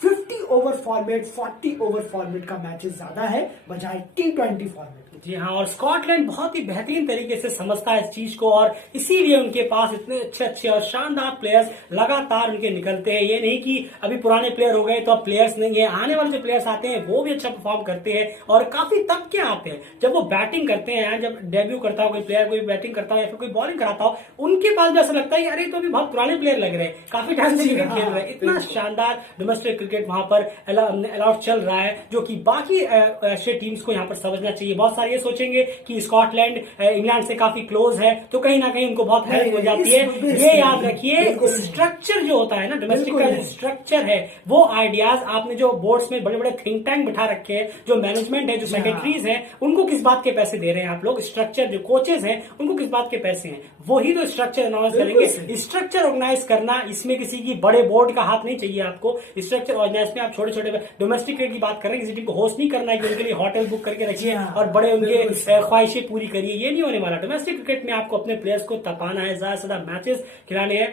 50 ओवर फॉर्मेट 40 ओवर फॉर्मेट का मैचेस ज्यादा है बजाय T20 फॉर्मेट। जी हाँ, और स्कॉटलैंड बहुत ही बेहतरीन तरीके से समझता है इस चीज को, और इसीलिए उनके पास इतने अच्छे अच्छे और शानदार प्लेयर्स लगातार उनके निकलते हैं। ये नहीं कि अभी पुराने प्लेयर हो गए तो अब प्लेयर्स नहीं है, आने वाले जो प्लेयर्स आते हैं वो भी अच्छा परफॉर्म करते हैं, और काफी तबके आते हैं जब वो बैटिंग करते हैं। जब डेब्यू करता हो कोई प्लेयर, कोई बैटिंग करता हो या फिर कोई बॉलिंग कराता हो, उनके पास भी ऐसा लगता है कि अरे तो अभी बहुत पुराने प्लेयर लग रहे हैं, काफी टाइम से क्रिकेट खेल रहे हैं। इतना शानदार डोमेस्टिक क्रिकेट वहां पर अलाउड चल रहा है, जो कि बाकी एशिया टीम्स को यहाँ पर समझना चाहिए। बहुत सारे ये सोचेंगे कि स्कॉटलैंड इंग्लैंड से काफी क्लोज है तो कहीं ना कहीं उनको बहुत हेल्प हो जाती है। ये याद रखिए, स्ट्रक्चर जो होता है ना डोमेस्टिक का, जो स्ट्रक्चर है वो आइडियाज आपने जो बोर्ड्स में बड़े बड़े थिंक टैंक बिठा रखे हैं, जो मैनेजमेंट है, जो सेक्रेटरीज हैं, उनको किस बात के पैसे दे रहे हैं आप लोग? स्ट्रक्चर जो कोचेज हैं उनको किस बात के पैसे हैं? वही तो स्ट्रक्चर अनाउंस करेंगे। स्ट्रक्चर ऑर्गेनाइज करना, इसमें किसी की बड़े बोर्ड का हाथ नहीं चाहिए आपको। स्ट्रक्चर ऑर्गेनाइज में आप छोटे छोटे डोमेस्टिक क्रिकेट की बात कर रहे हैं, किसी टीम को होस्ट नहीं करना है कि उनके लिए होटल बुक करके रखिए और बड़े उनके ख्वाहिशें पूरी करिए, ये नहीं होने वाला। डोमेस्टिक क्रिकेट में आपको अपने प्लेयर्स को तपाना है, ज्यादा से ज्यादा मैचेस खिलाने हैं।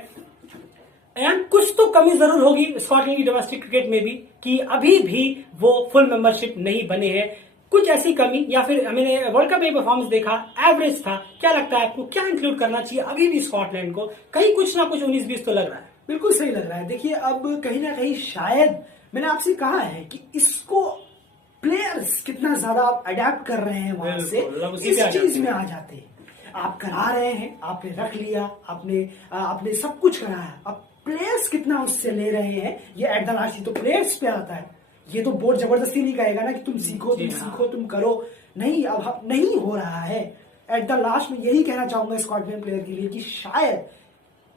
एंड कुछ तो कमी जरूर होगी स्कॉटलैंड की डोमेस्टिक क्रिकेट में भी, कि अभी भी वो फुल मेंबरशिप नहीं बने हैं। कुछ ऐसी कमी, या फिर मैंने वर्ल्ड कप में परफॉर्मेंस देखा, एवरेज था। क्या लगता है आपको, क्या इंक्लूड करना चाहिए अभी भी स्कॉटलैंड को? कहीं कुछ ना कुछ 19-20 तो लग रहा है। बिल्कुल सही लग रहा है। देखिए, अब कहीं ना कहीं शायद मैंने आपसे कहा है कि इसको प्लेयर्स कितना ज्यादा अडेप्ट कर रहे हैं वहां से, इस चीज में आ जाते हैं। आप करा रहे हैं, आपने रख लिया, आपने सब कुछ कराया, अब प्लेयर्स कितना उससे ले रहे हैं, ये एट द लास्ट तो प्लेयर्स पे आता है। ये तो बोर्ड जबरदस्ती नहीं कहेगा ना कि तुम सीखो तुम करो, नहीं, अब नहीं हो रहा है। एट द लास्ट में यही कहना चाहूंगा स्कॉटलैंड प्लेयर के लिए कि शायद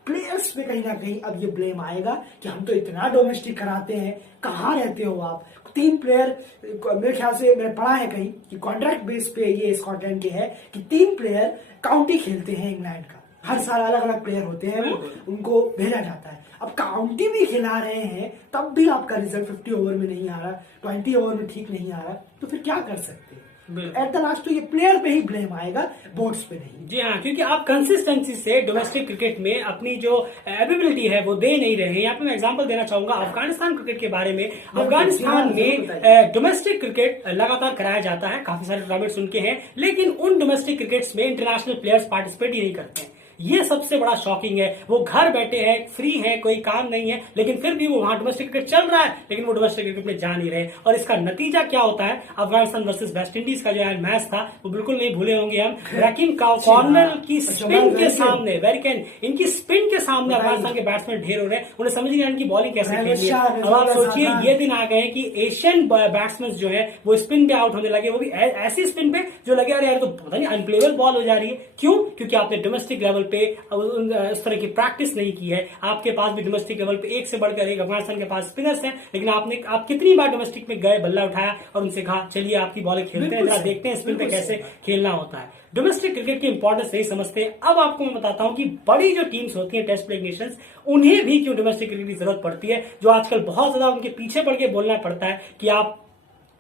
प्लेयर्स पे कहीं ना कहीं अब ये ब्लेम आएगा कि हम तो इतना डोमेस्टिक कराते हैं, कहाँ रहते हो आप? 3 प्लेयर, मेरे ख्याल से मैंने पढ़ा है कहीं कि कॉन्ट्रैक्ट बेस पे ये स्कॉटलैंड के है कि 3 प्लेयर काउंटी खेलते हैं इंग्लैंड का। हर साल अलग अलग प्लेयर होते हैं, वो उनको भेजा जाता है। अब काउंटी भी खिला रहे हैं, तब भी आपका रिजल्ट 50 ओवर में नहीं आ रहा, 20 ओवर में ठीक नहीं आ रहा, तो फिर क्या कर सकते हैं? एट द लास्ट तो ये प्लेयर पे ही ब्लेम आएगा, बोर्ड्स पे नहीं। जी हाँ, क्योंकि आप कंसिस्टेंसी से डोमेस्टिक क्रिकेट में अपनी जो एबिलिटी है वो दे नहीं रहे हैं। यहाँ पे मैं एग्जांपल देना चाहूंगा अफगानिस्तान क्रिकेट के बारे में। अफगानिस्तान में डोमेस्टिक क्रिकेट लगातार कराया जाता है, काफी सारे टूर्नामेंट्स उनके हैं, लेकिन उन डोमेस्टिक क्रिकेट्स में इंटरनेशनल प्लेयर्स पार्टिसिपेट ही नहीं करते हैं। ये सबसे बड़ा शॉकिंग है। वो घर बैठे हैं, फ्री है, कोई काम नहीं है, लेकिन फिर भी वो वहां डोमेस्टिक क्रिकेट चल रहा है, लेकिन वो डोमेस्टिक क्रिकेट में जा नहीं रहे। और इसका नतीजा क्या होता है? अफगानिस्तान वर्सेस वेस्ट इंडीज का जो है मैच था, वो बिल्कुल नहीं भूले होंगे हम। रकीम कॉर्नर की स्पिन के सामने, वेरिकन इनकी स्पिन के सामने अफगानिस्तान के बैट्समैन ढेर हो रहे हैं, उन्हें समझ नहीं इनकी बॉलिंग कैसे खेलनी है। अब आप सोचिए, ये दिन आ गए कि एशियन बैट्समैन जो है वो स्पिन पे आउट होने लगे, वो भी ऐसी स्पिन पे जो लगे अरे यार तो पता नहीं अनप्लेबल बॉल हो जा रही है। क्यों? क्योंकि आपने डोमेस्टिक लेवल पे इस तरह की प्रैक्टिस नहीं की है। आपके पास भी डोमेस्टिक लेवल पे एक से बढ़कर एक अफगानिस्तान के पास स्पिनर्स हैं, लेकिन आप कितनी बार डोमेस्टिक में गए, बल्ला उठाया और उनसे कहा चलिए आपकी बॉलें खेलते हैं, जरा देखते हैं स्पिन पे कैसे खेलना होता है। डोमेस्टिक क्रिकेट की इंपॉर्टेंस नहीं समझते। अब आपको मैं बताता हूं कि बड़ी जो टीम्स होती हैं टेस्ट प्लेइंग नेशंस, उन्हें भी क्यों डोमेस्टिक क्रिकेट की जरूरत पड़ती है, जो आजकल बहुत ज्यादा उनके पीछे पड़ के बोलना पड़ता है कि आप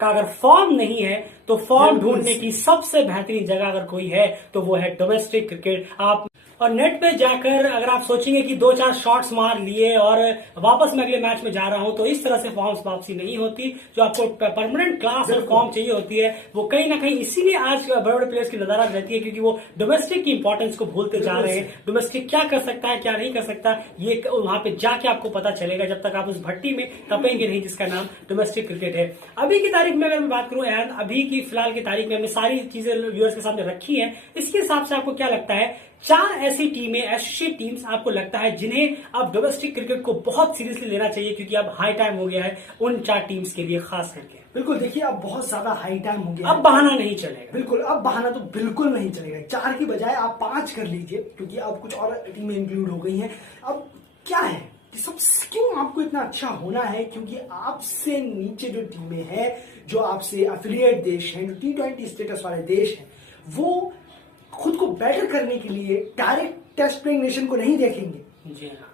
का अगर फॉर्म नहीं है तो फॉर्म ढूंढने की सबसे बेहतरीन जगह अगर कोई है तो वो है डोमेस्टिक क्रिकेट। आप और नेट पे जाकर अगर आप सोचेंगे कि 2-4 शॉट्स मार लिए और वापस मैं अगले मैच में जा रहा हूं, तो इस तरह से फॉर्म वापसी नहीं होती। जो आपको परमानेंट क्लास और फॉर्म चाहिए होती है, वो कहीं ना कहीं इसीलिए आज बड़े बड़े प्लेयर्स की नदारत रहती है, क्योंकि वो डोमेस्टिक की इंपॉर्टेंस को भूलते जा रहे हैं। डोमेस्टिक क्या कर सकता है, क्या नहीं कर सकता, ये वहां पे जाके आपको पता चलेगा, जब तक आप उस भट्टी में तपेंगे नहीं जिसका नाम डोमेस्टिक क्रिकेट है। अभी की तारीख में अगर मैं बात करूं, अभी की फिलहाल की तारीख में हमने सारी चीजें व्यूअर्स के सामने रखी है। इसके हिसाब से आपको क्या लगता है, 4 ऐसी टीमें, एसोसिएट टीम्स आपको लगता है जिन्हें अब डोमेस्टिक क्रिकेट को बहुत सीरियसली लेना चाहिए, क्योंकि अब हाई टाइम हो गया है उन 4 टीम्स के लिए खास करके? बिल्कुल, देखिए अब बहुत ज्यादा हाई टाइम हो गया, अब बहाना नहीं चलेगा। बिल्कुल, अब बहाना तो बिल्कुल नहीं चलेगा। 4 की बजाय आप 5 कर लीजिए, क्योंकि अब कुछ और टीमें इंक्लूड हो गई हैं। अब क्या है कि सब क्यों आपको इतना अच्छा होना है, क्योंकि आपसे नीचे जो टीमें हैं, जो आपसे एफिलिएट देश हैं, जो T20 स्टेटस वाले देश हैं, वो खुद को बेटर करने के लिए डायरेक्ट टेस्ट प्लेइंग नेशन को नहीं देखेंगे। जी हाँ,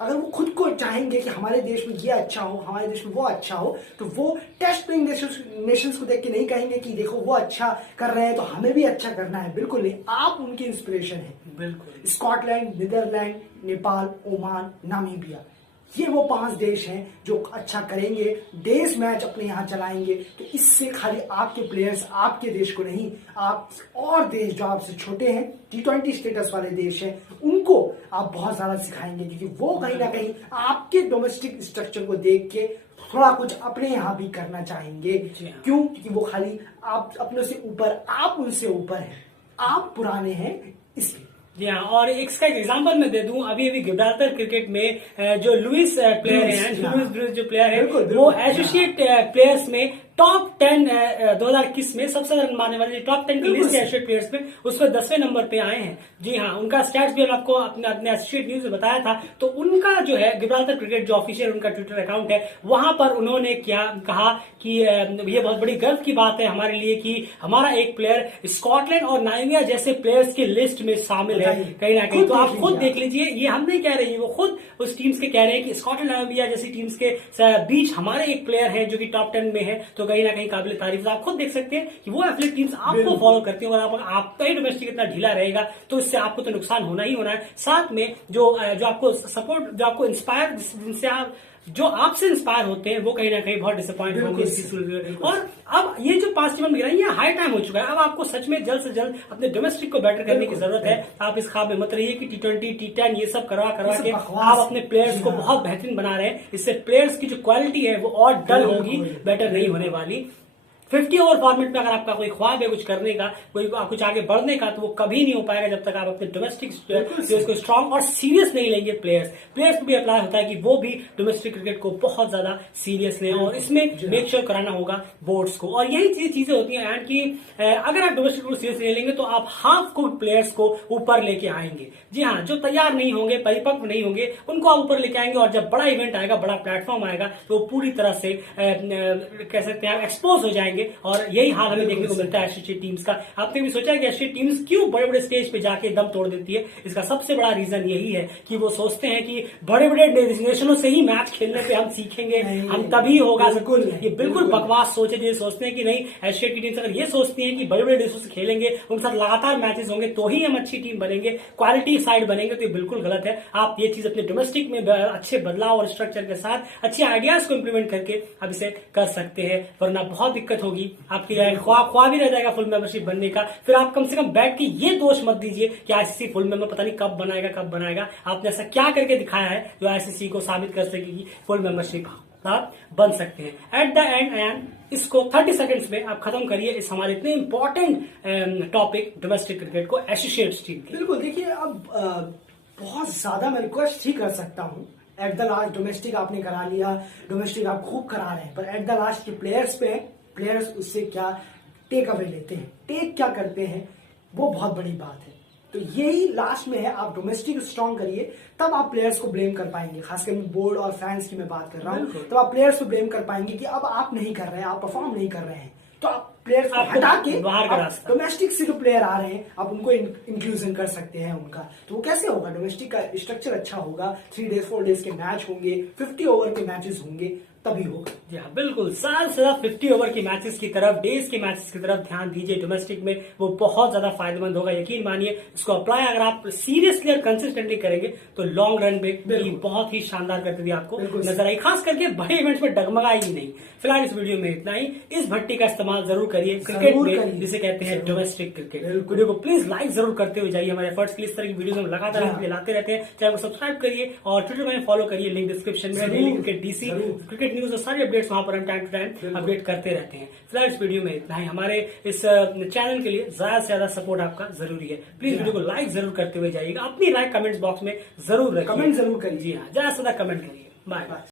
अगर वो खुद को चाहेंगे कि हमारे देश में ये अच्छा हो, हमारे देश में वो अच्छा हो, तो वो टेस्ट प्लेइंग नेशंस को देख के नहीं कहेंगे कि देखो वो अच्छा कर रहे हैं तो हमें भी अच्छा करना है। बिल्कुल नहीं, आप उनकी इंस्पिरेशन है। बिल्कुल। Scotland, Netherlands, Nepal, Oman, Namibia, ये वो 5 देश हैं जो अच्छा करेंगे, डेज मैच अपने यहाँ चलाएंगे। तो इससे खाली आपके प्लेयर्स, आपके देश को नहीं, आप और देश जो आपसे छोटे हैं, T20 स्टेटस वाले देश हैं, उनको आप बहुत ज्यादा सिखाएंगे, क्योंकि वो कहीं ना कहीं आपके डोमेस्टिक स्ट्रक्चर को देख के थोड़ा कुछ अपने यहाँ भी करना चाहेंगे। क्यों? क्योंकि वो खाली आप अपनों से ऊपर, आप उनसे ऊपर हैं, आप पुराने हैं, इसलिए। जी हाँ, और इसका एक एग्जांपल मैं दे दूं, अभी गिब्राल्टर क्रिकेट में जो लुइस प्लेयर हैं, लुइस ब्रूस जो प्लेयर है, वो एसोसिएट प्लेयर्स में टॉप 10 2021 में सबसे ज्यादा रन मारने वाले टॉप 10 की लिस्ट है एसोसिएट प्लेयर्स में, उसमें 10वें नंबर पे आए हैं। जी हाँ, उनका स्टैट्स भी आपको अपने एसोसिएट न्यूज में बताया था। तो उनका जो है गिब्राल्टर क्रिकेट जो ऑफिशियल उनका ट्विटर अकाउंट है, वहां पर उन्होंने क्या कहा कि ये बहुत बड़ी गर्व की बात है हमारे लिए कि हमारा एक प्लेयर स्कॉटलैंड और नामीबिया जैसे प्लेयर्स की लिस्ट में शामिल है कहीं ना कहीं। तो आप खुद देख लीजिए, ये हम नहीं कह रहे हैं, वो खुद उस टीम्स के कह रहे हैं कि स्कॉटलैंड नामीबिया जैसी टीम्स के बीच हमारे एक प्लेयर है जो कि टॉप 10 में है। तो कहीं ना कहीं काबिल तारीफ। आप खुद देख सकते हैं कि वो एथलीट टीम्स आपको फॉलो करती हैं, और आपका ही डोमेस्टिक इतना ढीला रहेगा तो इससे आपको तो नुकसान होना ही होना है। साथ में जो आपको सपोर्ट, जो आपको इंस्पायर, जिनसे आप जो आपसे इंस्पायर होते हैं, वो कहीं ना कहीं बहुत डिसअपॉइंट होंगे। और अब ये जो 5 टीम गिरा, ये हाई टाइम हो चुका है। अब आपको सच में जल्द से जल्द अपने डोमेस्टिक को बेटर करने की जरूरत है। आप इस ख्वाब में मत रहिए कि T20, T10 ये सब करवा के आप अपने प्लेयर्स को बहुत बेहतरीन बना रहे हैं। इससे प्लेयर्स की जो क्वालिटी है वो और डल होगी, बेटर नहीं होने वाली। 50 ओवर फॉर्मेट में अगर आपका कोई ख्वाब है कुछ करने का, कोई कुछ आगे बढ़ने का, तो वो कभी नहीं हो पाएगा जब तक आप अपने डोमेस्टिक प्लेयर्स को स्ट्रांग और सीरियस नहीं लेंगे। प्लेयर्स को भी अप्लाई होता है कि वो भी डोमेस्टिक क्रिकेट को बहुत ज्यादा सीरियस लें, और इसमें मेक श्योर कराना होगा बोर्ड्स को। और यही चीजें होती हैं एंड कि अगर आप डोमेस्टिक को सीरियस ले लेंगे तो आप हाफ को प्लेयर्स को ऊपर लेके आएंगे। जी हाँ, जो तैयार नहीं होंगे, परिपक्व नहीं होंगे, उनको आप ऊपर लेके आएंगे। और जब बड़ा इवेंट आएगा, बड़ा प्लेटफॉर्म आएगा, तो पूरी तरह से कह सकते हैं एक्सपोज हो जाएंगे। और यही हाल हमें देखने को मिलता है एसोसिएट टीम्स का। आपने भी सोचा है कि एसोसिएट टीम्स क्यों बड़े बड़े स्टेज पे जाके दम तोड़ देती है? इसका सबसे बड़ा रीजन यही है कि वो सोचते हैं कि बड़े बड़े डेस्टिनेशनों से ही मैच खेलने पे हम सीखेंगे, हम तभी होगा। ये बिल्कुल बकवास सोच है। जो सोचते हैं कि नहीं, एसोसिएट की टीम्स अगर ये सोचती है कि बड़े बड़े देशों से खेलेंगे, उनके साथ लगातार मैचेस होंगे, तो ही हम अच्छी टीम बनेंगे, क्वालिटी साइड बनेंगे, तो ये बिल्कुल गलत है। आप ये चीज अपने डोमेस्टिक में अच्छे बदलाव और स्ट्रक्चर के साथ अच्छे आइडियाज को इंप्लीमेंट करके आप इसे कर सकते हैं, वरना बहुत दिक्कत होगी। आपकी ख्वाब ही रह जाएगा फुल मेंबरशिप बनने का। फिर आप कम से कम बैठ के ये दोष मत दीजिए कि आईसीसी फुल मेंबर पता नहीं कब बनाएगा। आपने ऐसा क्या करके दिखाया है जो आईसीसी को साबित कर सके कि फुल मेंबरशिप आप बन सकते हैं। एट द एंड इसको 30 सेकंड्स में आप खत्म करिए इस हमारे इतने इंपॉर्टेंट टॉपिक डोमेस्टिक क्रिकेट को एसोसिएट्स टीम के। बिल्कुल, देखिए अब बहुत ज्यादा मैं रिक्वेस्ट ही कर सकता हूँ। एट द लास्ट डोमेस्टिक आपने करा लिया, डोमेस्टिक आप खूब करा रहे हैं, पर एट द लास्ट के प्लेयर्स उससे क्या टेक अवे लेते हैं, टेक क्या करते हैं, वो बहुत बड़ी बात है। तो यही लास्ट में है, आप डोमेस्टिक स्ट्रांग करिए, तब आप प्लेयर्स को ब्लेम कर पाएंगे। खासकर बोर्ड और फैंस की मैं बात कर रहा हूं, तब आप प्लेयर्स को ब्लेम कर पाएंगे कि अब आप नहीं कर रहे हैं, आप परफॉर्म नहीं कर रहे हैं। तो आप प्लेयर्स को हटा के डोमेस्टिक से जो प्लेयर आ रहे हैं, आप उनको इंक्लूजन कर सकते हैं उनका। तो वो कैसे होगा? डोमेस्टिक का स्ट्रक्चर अच्छा होगा, 3 डेज 4 डेज के मैच होंगे, 50 ओवर के मैचेस होंगे, तभी होगा। जी हाँ, बिल्कुल। साल से ज्यादा 50 ओवर के मैचेस की तरफ, डेज के मैचेस की तरफ ध्यान दीजिए डोमेस्टिक में, वो बहुत ज्यादा फायदेमंद होगा। यकीन मानिए, इसको अप्लाई अगर आप सीरियसली और कंसिस्टेंटली करेंगे तो लॉन्ग रन में बहुत ही शानदार गतिविधि आपको नजर आई, खास करके बड़े इवेंट्स में डगमगाएगी नहीं। फिलहाल इस वीडियो में इतना ही। इस भट्टी का इस्तेमाल जरूर करिए क्रिकेट में, जिसे कहते हैं डोमेस्टिक क्रिकेट। वीडियो को प्लीज लाइक जरूर करते हुए जाइए। हमारे एफर्ट्स के लिए इस तरह की वीडियो हम लगातार लाते रहते हैं। चैनल को सब्सक्राइब करिए और ट्विटर में फॉलो करिए, लिंक डिस्क्रिप्शन में। Daily cricket DC, cricket news और सारी अपडेट्स वहां पर हम टाइम टू टाइम अपडेट करते रहते हैं। फिलहाल इस वीडियो में इतना ही। हमारे इस चैनल के लिए ज्यादा से ज्यादा सपोर्ट आपका जरूरी है। प्लीज वीडियो को लाइक जरूर करते हुए जाइएगा। अपनी राय कमेंट्स बॉक्स में जरूर कमेंट जरूर करिए। जी हाँ, ज्यादा से ज्यादा कमेंट करिए। Bye bye.